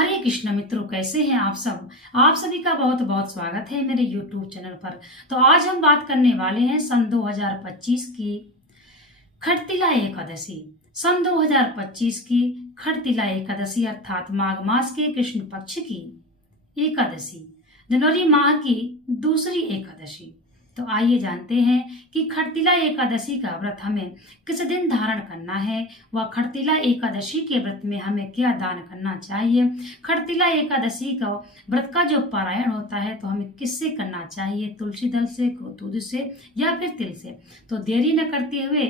हरे कृष्ण मित्रों, कैसे हैं आप सब। आप सभी का बहुत बहुत स्वागत है मेरे YouTube चैनल पर। तो आज हम बात करने वाले हैं सन 2025 की खटतिला एकादशी। सन 2025 की खटतिला एकादशी अर्थात माघ मास के कृष्ण पक्ष की एकादशी, जनवरी माह की दूसरी एकादशी। तो आइए जानते हैं कि खटतिला एकादशी का व्रत हमें किस दिन धारण करना है, व खटतिला एकादशी के व्रत में हमें क्या दान करना चाहिए। खटतिला एकादशी का व्रत का जो पारायण होता है तो हमें किससे करना चाहिए, तुलसी दल से, दूध से या फिर तिल से। तो देरी न करते हुए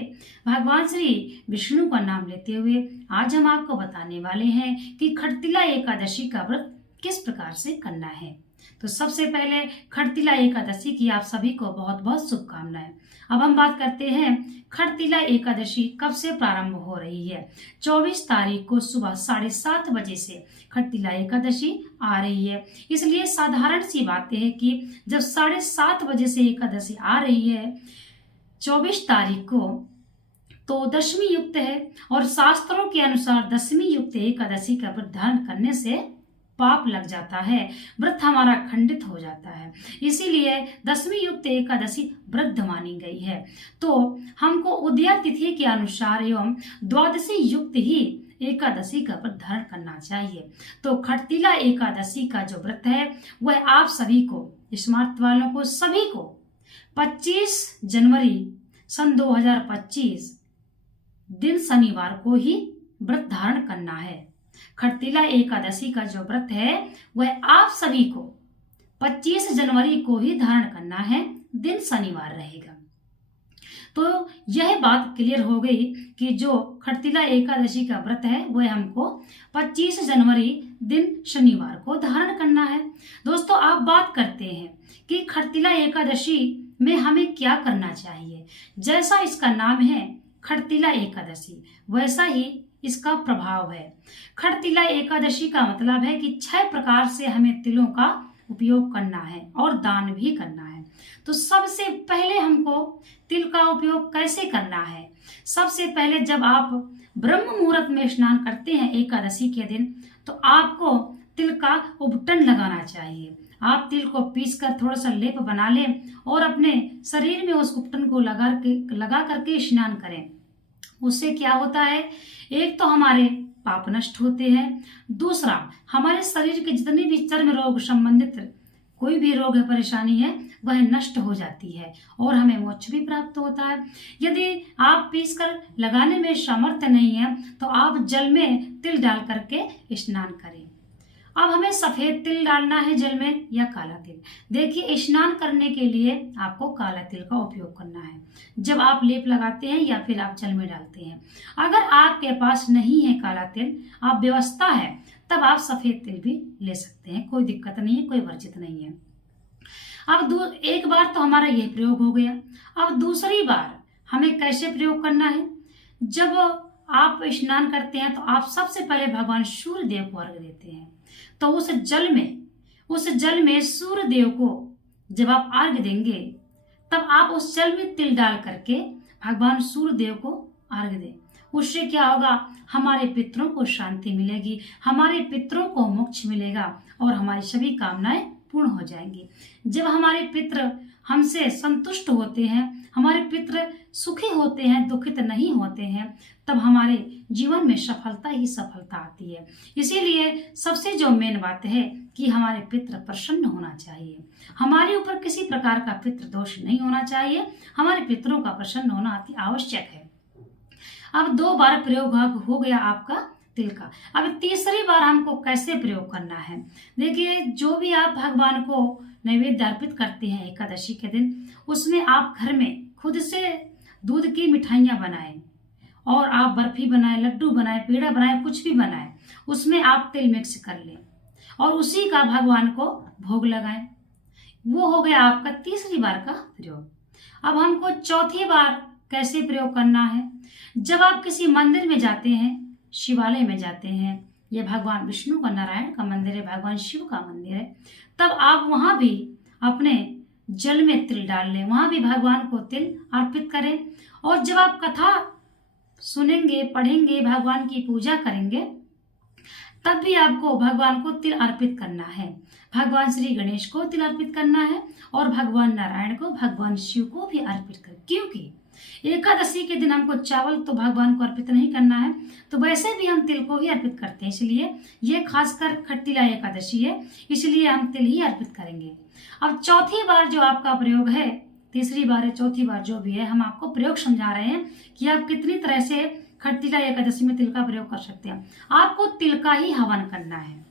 भगवान श्री विष्णु का नाम लेते हुए आज हम आपको बताने वाले हैं कि खटतिला एकादशी का व्रत किस प्रकार से करना है। तो सबसे पहले खटतिला एकादशी की आप सभी को बहुत बहुत शुभकामनाएं। अब हम बात करते हैं खटतिला एकादशी कब से प्रारंभ हो रही है। 24 तारीख को सुबह 7:30 बजे से खटतिला एकादशी आ रही है। इसलिए साधारण सी बात है कि जब 7:30 बजे से एकादशी आ रही है 24 तारीख को, तो दशमी युक्त है और शास्त्रों के अनुसार दशमी युक्त एकादशी का व्रत धारण करने से पाप लग जाता है, व्रत हमारा खंडित हो जाता है। इसीलिए दशमी युक्त एकादशी व्रत मानी गई है। तो हमको उदया तिथि के अनुसार एवं द्वादशी युक्त ही एकादशी का व्रत धारण करना चाहिए। तो खटतिला एकादशी का जो व्रत है वह आप सभी को, स्मार्ट वालों को, सभी को 25 जनवरी सन 2025 दिन शनिवार को ही व्रत धारण करना है। खटतिला एकादशी का जो व्रत है वह आप सभी को 25 जनवरी को ही धारण करना है, दिन शनिवार रहेगा। तो यह बात क्लियर हो गई कि जो खटतिला एकादशी का व्रत है वह हमको 25 जनवरी दिन शनिवार को धारण करना है। दोस्तों, आप बात करते हैं कि खटतिला एकादशी में हमें क्या करना चाहिए। जैसा इसका नाम है खटतिला एकादशी, वैसा ही इसका प्रभाव है। खटतिला एकादशी का मतलब है कि 6 प्रकार से हमें तिलों का उपयोग करना है और दान भी करना है। तो सबसे पहले हमको तिल का उपयोग कैसे करना है। सबसे पहले जब आप ब्रह्म मुहूर्त में स्नान करते हैं एकादशी के दिन, तो आपको तिल का उबटन लगाना चाहिए। आप तिल को पीसकर थोड़ा सा लेप बना लें और अपने शरीर में उस उबटन को लगा करके स्नान करें। उससे क्या होता है, एक तो हमारे पाप नष्ट होते हैं, दूसरा हमारे शरीर के जितने भी चर्म रोग संबंधित कोई भी रोग है, परेशानी है, वह नष्ट हो जाती है और हमें मोक्ष भी प्राप्त होता है। यदि आप पीसकर लगाने में समर्थ नहीं है तो आप जल में तिल डाल करके स्नान करें। अब हमें सफेद तिल डालना है जल में या काला तिल। देखिए, स्नान करने के लिए आपको काला तिल का उपयोग करना है जब आप लेप लगाते हैं या फिर आप जल में डालते हैं। अगर आपके पास नहीं है काला तिल, आप व्यवस्था है, तब आप सफेद तिल भी ले सकते हैं, कोई दिक्कत नहीं है, कोई वर्जित नहीं है। अब एक बार तो हमारा यह प्रयोग हो गया। अब दूसरी बार हमें कैसे प्रयोग करना है। जब आप स्नान करते हैं तो आप सबसे पहले भगवान सूर्य देव को अर्घ्य देते हैं। तो उस जल में सूर्य देव को जब आप अर्घ्य देंगे, तब आप उस जल में तिल डाल करके भगवान सूर्य देव को अर्घ्य दें। उससे क्या होगा, हमारे पितरों को शांति मिलेगी, हमारे पितरों को मोक्ष मिलेगा और हमारी सभी कामनाएं पूर्ण हो जाएंगी। जब हमारे पितर हमसे संतुष्ट होते हैं, हमारे पितर सुखी होते हैं, दुखित नहीं होते हैं, तब हमारे जीवन में सफलता ही सफलता आती है। इसीलिए सबसे जो मेन बात है कि हमारे पितर प्रसन्न होना चाहिए। हमारे ऊपर किसी प्रकार का पितृ दोष नहीं होना चाहिए, हमारे पितरों का प्रसन्न होना अति आवश्यक है। अब 2 बार प्रयोग हो गया आपका तिल का। अब तीसरी बार हमको कैसे प्रयोग करना है। देखिए, जो भी आप भगवान को नैवेद्य अर्पित करते हैं एकादशी के दिन, उसमें आप घर में खुद से दूध की मिठाइयाँ बनाएं और आप बर्फी बनाएं, लड्डू बनाएं, पेड़ा बनाएं, कुछ भी बनाएं, उसमें आप तिल मिक्स कर लें और उसी का भगवान को भोग लगाएं। वो हो गया आपका तीसरी बार का प्रयोग। अब हमको चौथी बार कैसे प्रयोग करना है। जब आप किसी मंदिर में जाते हैं, शिवालय में जाते हैं, यह भगवान विष्णु का, नारायण का मंदिर है, भगवान शिव का मंदिर है, तब आप वहां भी अपने जल में तिल डाल लें, वहां भी भगवान को तिल अर्पित करें। और जब आप कथा सुनेंगे, पढ़ेंगे, भगवान की पूजा करेंगे, तब भी आपको भगवान को तिल अर्पित करना है। भगवान श्री गणेश को तिल अर्पित करना है और भगवान नारायण को, भगवान शिव को भी अर्पित कर, क्योंकि एकादशी के दिन हमको चावल तो भगवान को अर्पित नहीं करना है, तो वैसे भी हम तिल को ही अर्पित करते हैं। इसलिए ये खासकर खट्टिला एकादशी है, इसलिए हम तिल ही अर्पित करेंगे। अब चौथी बार जो आपका प्रयोग है, तीसरी बार है, चौथी बार जो भी है, हम आपको प्रयोग समझा रहे हैं कि आप कितनी तरह से खट्टिला एकादशी में तिल का प्रयोग कर सकते हैं। आपको तिल का ही हवन करना है,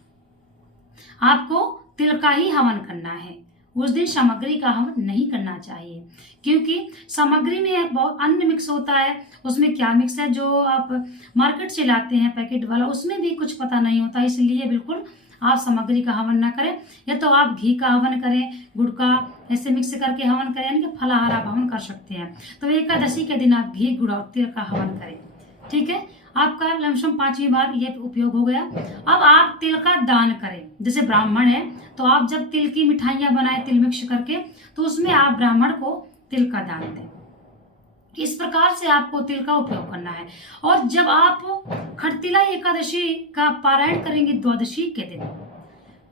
आपको तिल का ही हवन करना है। उस दिन सामग्री का हवन नहीं करना चाहिए, क्योंकि सामग्री में बहुत अन्न मिक्स होता है। उसमें क्या मिक्स है, जो आप मार्केट से लाते हैं पैकेट वाला, उसमें भी कुछ पता नहीं होता। इसलिए बिल्कुल आप सामग्री का हवन ना करें, या तो आप घी का हवन करें, गुड़ का ऐसे मिक्स करके हवन करें, यानी कि फलाहार आप हवन कर सकते हैं। तो एकादशी के दिन आप घी, गुड़ और तिल का हवन करें, ठीक है। आपका लमसम 5वीं बार ये उपयोग हो गया। अब आप तिल का दान करें। जैसे ब्राह्मण है तो आप जब तिल की मिठाइयां बनाए तिल मिक्स करके, तो उसमें आप ब्राह्मण को तिल का दान दें। इस प्रकार से आपको तिल का उपयोग करना है। और जब आप खट्टिला एकादशी का पारायण करेंगे द्वादशी के दिन,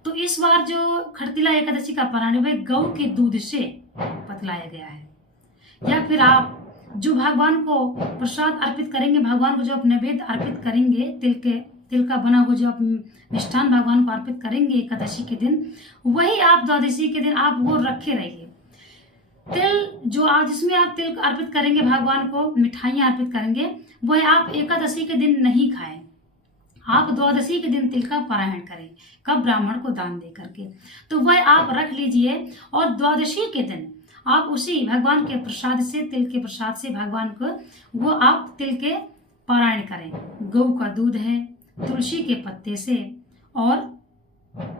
तो इस बार जो खट्टिला एकादशी का पारायण वह गौ के दूध से बतलाया गया है। या फिर आप जो भगवान को प्रसाद अर्पित करेंगे, भगवान को जो आप नैवेद्य अर्पित करेंगे, तिल का बना हुआ जो आप मिष्ठान भगवान को अर्पित करेंगे एकादशी के दिन, वही आप द्वादशी के दिन आप वो रखे रहिए। तिल जो आप जिसमें आप तिल अर्पित करेंगे भगवान को, मिठाइयां अर्पित करेंगे, वह आप एकादशी के दिन नहीं खाएं। आप द्वादशी के दिन तिल का पारायण करें, कब? ब्राह्मण को दान दे करके। तो वह आप रख लीजिए और द्वादशी के दिन आप उसी भगवान के प्रसाद से, तिल के प्रसाद से भगवान को वो आप तिल के पारायण करें। गौ का दूध है, तुलसी के पत्ते से और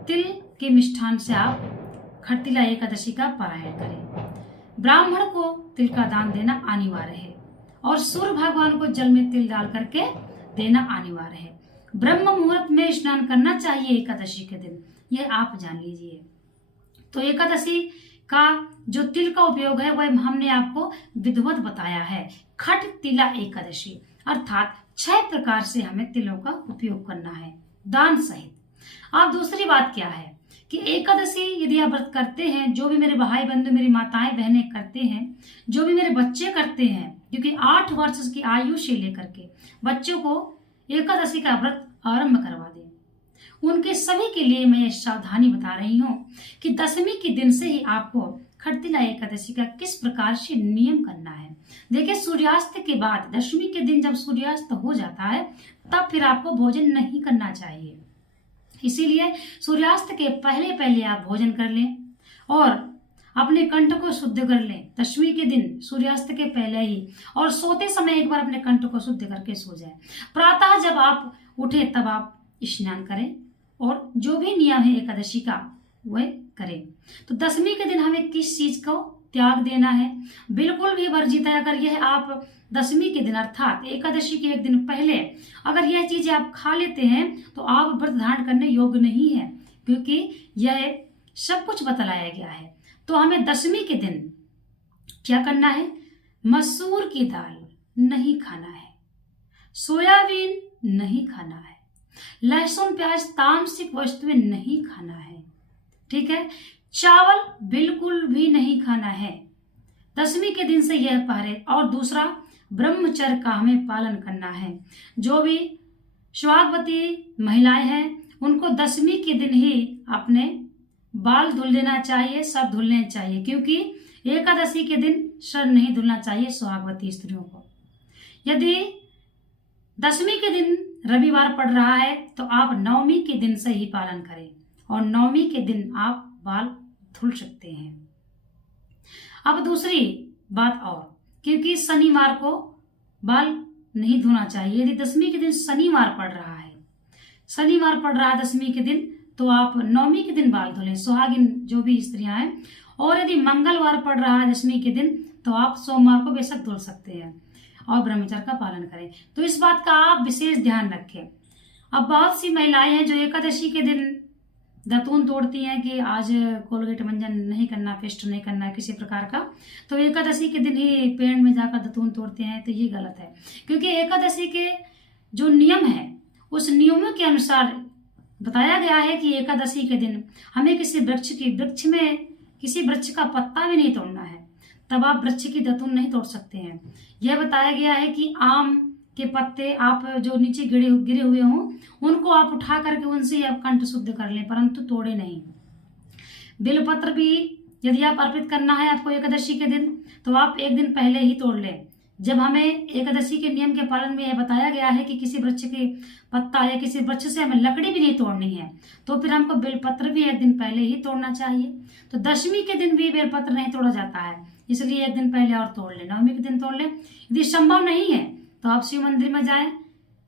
तिल के मिष्ठान से आप खट्टिला एकादशी का पारायण करें। ब्राह्मण को तिल का दान देना अनिवार्य है और सूर्य भगवान को जल में तिल डाल करके देना अनिवार्य है। ब्रह्म मुहूर्त में स्नान करना चाहिए एकादशी के दिन, यह आप जान लीजिए। तो एकादशी का जो तिल का उपयोग है वह हमने आपको विधिवत बताया है। खट्टिला एकादशी अर्थात 6 प्रकार से हमें तिलों का उपयोग करना है, दान सहित। अब दूसरी बात क्या है कि एकादशी यदि आप व्रत करते हैं, जो भी मेरे भाई बंधु, मेरी माताएं बहनें करते हैं, जो भी मेरे बच्चे करते हैं, क्योंकि 8 वर्ष की आयु से लेकर के बच्चों को एकादशी का व्रत आरंभ करवा दें, उनके सभी के लिए मैं सावधानी बता रही हूँ कि दशमी के दिन से ही आपको खट्टिला एकादशी का किस प्रकार से नियम करना है। देखिए, सूर्यास्त के बाद दशमी के दिन जब सूर्यास्त हो जाता है, तब फिर आपको भोजन नहीं करना चाहिए। इसीलिए सूर्यास्त के पहले पहले आप भोजन कर लें और अपने कंठ को शुद्ध कर लें दशमी के दिन सूर्यास्त के पहले ही, और सोते समय एक बार अपने कंठ को शुद्ध करके सो जाए। प्रातः जब आप उठे तब आप स्नान करें और जो भी नियम है एकादशी का वह करें। तो दशमी के दिन हमें किस चीज को त्याग देना है? बिल्कुल भी वर्जित है। अगर यह आप दशमी के दिन अर्थात एकादशी के एक दिन पहले अगर यह चीजें आप खा लेते हैं तो आप व्रत धारण करने योग्य नहीं है, क्योंकि यह सब कुछ बतलाया गया है। तो हमें दशमी के दिन क्या करना है? मसूर की दाल नहीं खाना है, सोयाबीन नहीं खाना है, लहसुन प्याज तामसिक वस्तुएं नहीं खाना है, ठीक है। चावल बिल्कुल भी नहीं खाना है दशमी के दिन से यह पहरे। और दूसरा, ब्रह्मचर्य का हमें पालन करना है। जो भी सुहागवती महिलाएं हैं उनको दशमी के दिन ही अपने बाल धुल लेना चाहिए, सर धुलने चाहिए, क्योंकि एकादशी के दिन सर नहीं धुलना चाहिए सुहागवती स्त्रियों को। यदि दशमी के दिन रविवार पड़ रहा है तो आप नवमी के दिन से ही पालन करें और नवमी के दिन आप बाल धुल सकते हैं। अब दूसरी बात और, क्योंकि शनिवार को बाल नहीं धोना चाहिए। यदि दशमी के दिन शनिवार पड़ रहा है, शनिवार पड़ रहा है दशमी के दिन, तो आप नवमी के दिन बाल धुलें, सुहागिन जो भी स्त्रियां हैं। और यदि मंगलवार पड़ रहा है दशमी के दिन तो आप सोमवार को बेशक धुल सकते हैं और ब्रह्मचर्य का पालन करें। तो इस बात का आप विशेष ध्यान रखें। अब बहुत सी महिलाएं हैं जो एकादशी के दिन दातून तोड़ती हैं कि आज कोलगेट मंजन नहीं करना, पेस्ट नहीं करना किसी प्रकार का, तो एकादशी के दिन ही पेड़ में जाकर दातून तोड़ते हैं। तो ये गलत है, क्योंकि एकादशी के जो नियम है उस नियमों के अनुसार बताया गया है कि एकादशी के दिन हमें किसी वृक्ष का पत्ता भी नहीं तोड़ना है। तब आप वृक्ष की दतून नहीं तोड़ सकते हैं। यह बताया गया है कि आम के पत्ते आप जो नीचे गिरे हुए हों उनको आप उठा करके उनसे आप कंठ शुद्ध कर लें, परंतु तोड़े नहीं। बेलपत्र भी यदि आप अर्पित करना है आपको एकादशी के दिन, तो आप एक दिन पहले ही तोड़ लें। जब हमें एकादशी के नियम के पालन में यह बताया गया है कि किसी वृक्ष के पत्ता या किसी वृक्ष से हमें लकड़ी भी नहीं तोड़नी है, तो फिर हमको बेलपत्र भी एक दिन पहले ही तोड़ना चाहिए। तो दशमी के दिन भी बेलपत्र नहीं तोड़ा जाता है, इसलिए एक दिन पहले और तोड़ लें। नवमी के दिन तोड़ लें। यदि संभव नहीं है तो आप शिव मंदिर में जाएं,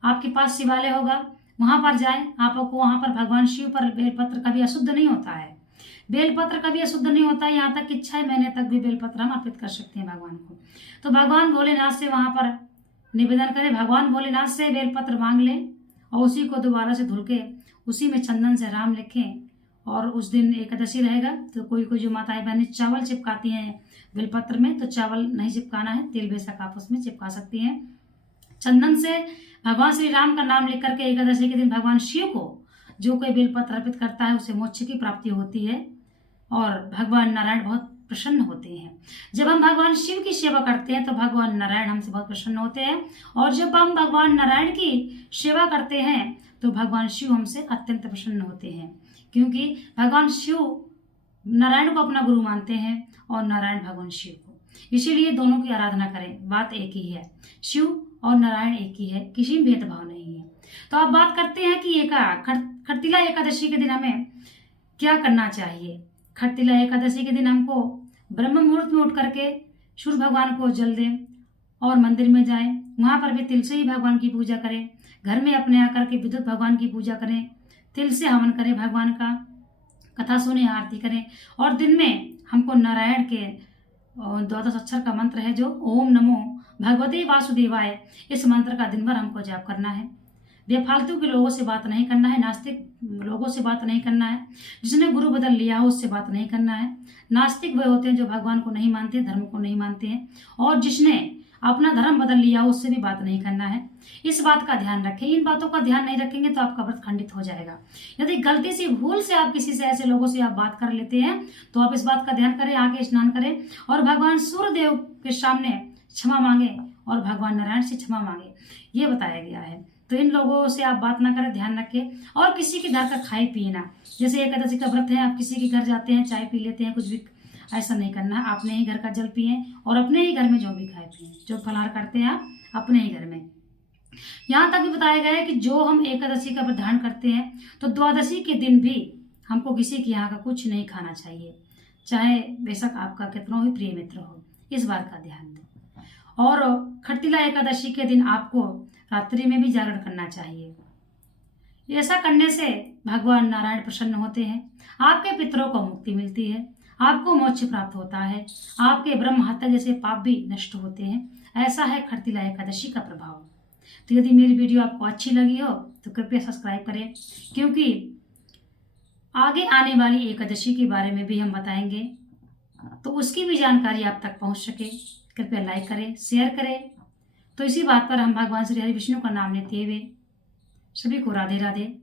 आपके पास शिवालय होगा, वहां पर जाएं। आपको वहां पर भगवान शिव पर बेलपत्र कभी अशुद्ध नहीं होता है, बेलपत्र कभी अशुद्ध नहीं होता है। यहाँ तक कि 6 महीने तक भी बेलपत्र हम अर्पित कर सकते हैं भगवान को। तो भगवान भोलेनाथ से वहां पर निवेदन करें, भगवान भोलेनाथ से बेलपत्र मांग लें और उसी को दोबारा से धुल के उसी में चंदन से राम लिखें। और उस दिन एकादशी रहेगा तो कोई जो माताएं बहनें चावल चिपकाती हैं बेलपत्र में, तो चावल नहीं चिपकाना है, तेल बेशक आप उसमें चिपका सकती हैं। चंदन से भगवान श्री राम का नाम लेकर के एकादशी के दिन भगवान शिव को जो कोई बेलपत्र अर्पित करता है उसे मोक्ष की प्राप्ति होती है और भगवान नारायण बहुत प्रसन्न होते हैं। जब हम भगवान शिव की सेवा करते हैं तो भगवान नारायण हमसे बहुत प्रसन्न होते हैं, और जब हम भगवान नारायण की सेवा करते हैं तो भगवान शिव हमसे अत्यंत प्रसन्न होते हैं, क्योंकि भगवान शिव नारायण को अपना गुरु मानते हैं और नारायण भगवान शिव को। इसीलिए दोनों की आराधना करें, बात एक ही है, शिव और नारायण एक ही है, किसी में भेदभाव नहीं है। तो अब बात करते हैं कि खरतिला एकादशी के दिन हमें क्या करना चाहिए। खरतिला एकादशी के दिन हमको ब्रह्म मुहूर्त में उठ करके सूर्य भगवान को जल दें और मंदिर में जाएं, वहां पर भी तिल से ही भगवान की पूजा करें। घर में अपने आकर के विद्युत भगवान की पूजा करें, तिल से हवन करें, भगवान का कथा सुने, आरती करें। और दिन में हमको नारायण के 12 अक्षर का मंत्र है जो ओम नमो भगवते वासुदेवाय, इस मंत्र का दिन भर हमको जाप करना है। बेफालतू के लोगों से बात नहीं करना है, नास्तिक लोगों से बात नहीं करना है, जिसने गुरु बदल लिया हो उससे बात नहीं करना है। नास्तिक वे होते हैं जो भगवान को नहीं मानते, धर्म को नहीं मानते हैं, और जिसने अपना धर्म बदल लिया हो उससे भी बात नहीं करना है। इस बात का ध्यान रखें। इन बातों का ध्यान नहीं रखेंगे तो आपका व्रत खंडित हो जाएगा। यदि गलती से भूल से आप किसी से ऐसे लोगों से आप बात कर लेते हैं तो आप इस बात का ध्यान करें, आके स्नान करें और भगवान सूर्यदेव के सामने क्षमा मांगे और भगवान नारायण से क्षमा मांगे, ये बताया गया है। तो इन लोगों से आप बात ना करें, ध्यान रखें। और किसी के घर का खाए पिए ना, जैसे एकादशी का व्रत है, आप किसी के घर जाते हैं, चाय पी लेते हैं, कुछ भी ऐसा नहीं करना है। अपने ही घर का जल पिए और अपने ही घर में जो भी खाए पिए, जो फलाहार करते हैं आप अपने ही घर में। यहाँ तक भी बताया गया है कि जो हम एकादशी का व्रत धारण करते हैं तो द्वादशी के दिन भी हमको किसी के यहाँ का कुछ नहीं खाना चाहिए, चाहे बेशक आपका कितना भी प्रिय मित्र हो। इस बात का ध्यान दें। और खरतिला एकादशी के दिन आपको रात्रि में भी जागरण करना चाहिए। ऐसा करने से भगवान नारायण प्रसन्न होते हैं, आपके पितरों को मुक्ति मिलती है, आपको मोक्ष प्राप्त होता है, आपके ब्रह्म हत्या जैसे पाप भी नष्ट होते हैं। ऐसा है खरतिला एकादशी का प्रभाव। तो यदि मेरी वीडियो आपको अच्छी लगी हो तो कृपया सब्सक्राइब करें, क्योंकि आगे आने वाली एकादशी के बारे में भी हम बताएंगे, तो उसकी भी जानकारी आप तक पहुंच सके। कृपया लाइक करें, शेयर करें। तो इसी बात पर हम भगवान श्री हरि विष्णु का नाम लेते हुए सभी को राधे राधे।